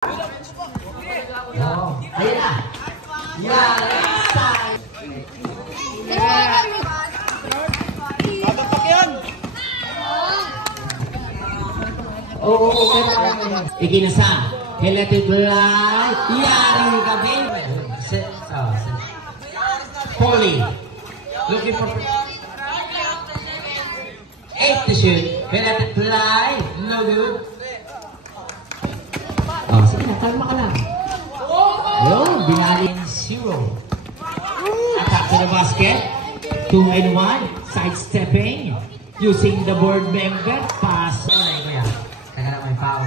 Oh, ayun na. Yan, inside. Papapak yan. Oo, kaya ikinasa. He let it fly. Yan, gabi. Polly. Looking for 8 to shoot. He let it fly. No good. Oh, sige na, kalma ka lang. Ayun, binalin 0. Attack to the basket. 2 and 1. Sidestepping. Using the board member. Pass. Ay, kuya. Kaya na may foul.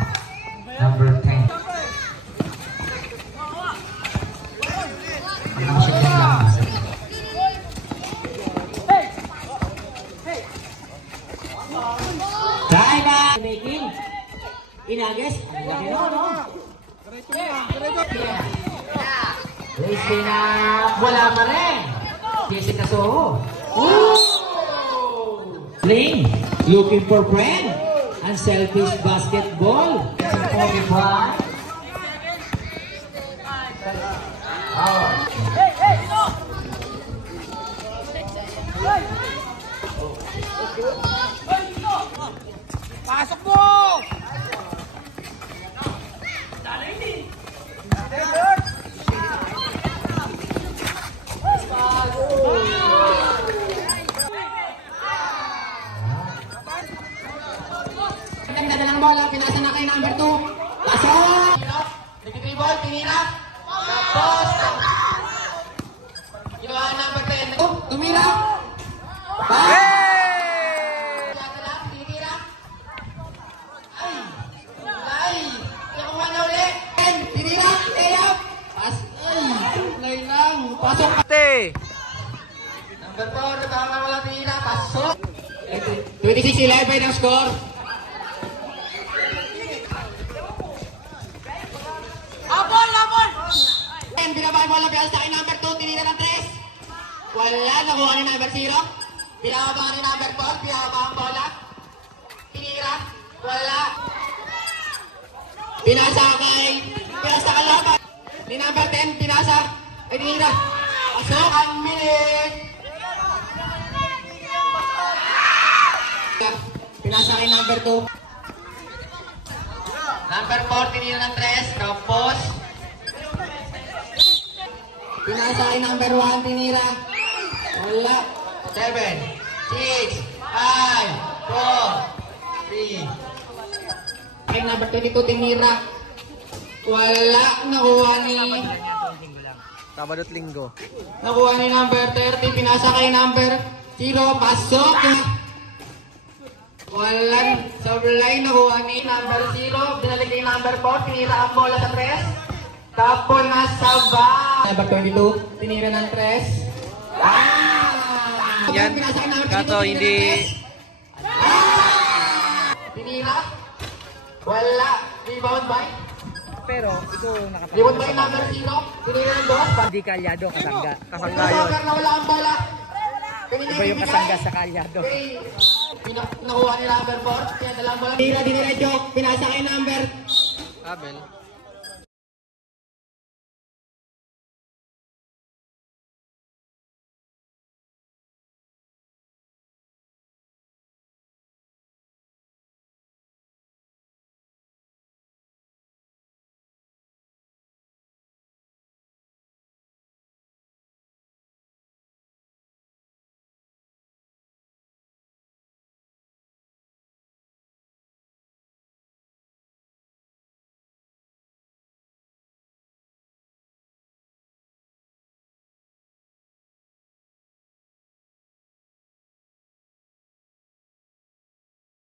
Number 10. Pag-action din lang. Time out! Making. Inages. Ang laki no, no? Listen up. Wala pa rin. Jessica Soho. Playing. Looking for friend. Unselfish basketball. 45. Pasok mo! Ganda ng bola, pinasa na kay number 2. Pasok! Nag-dribble, tinira. Tapos, ginawa number 10. Tumira. Tinira. Ay! Nakuha na uli. Tinira. Layup. Pas. Ay! Lang. Pasok. Number 4, natama wala tinira. Pasok. 26-11 ang score. Binabay mo lang sa akin number 2, tinira ng 3. Wala, nakuha ni number 0. Binababa ni number 4, binababa ang bola. Tinira, wala. Pinasa ka laban. Ni number 10, pinasa. Ay, tinira. Pasok ang minute. Pinasa kay number 2. Number 4, tinira ng 3. Tapos, pinasa kay number 1, tinira. Wala. 7, 6, 5, 4, 3. Kay number 22, tinira. Wala. Nakuha ni... Sabado at Linggo. Nakuha ni number 30. Pinasa kay number 0. Pasok. Walang sablay. Nakuha ni number 0. Binalik kay number 4. Tinira ang bola sa 3. Tapos nasa ba. Number 22, tinira ng 3. Yan, Kato, hindi... Tinira. Wala. Rebound by. Pero, ito nakapagod. Rebound by number 0. Tinira ng 2. Hindi kalyado, kasangga. Kasangga Yun. yun. Na wala ang bola. Iba yung kasangga sa kalyado. Nakuha ni number 4. Kaya dalawang bola. Tinira, joke. Pinasa kay number Abel.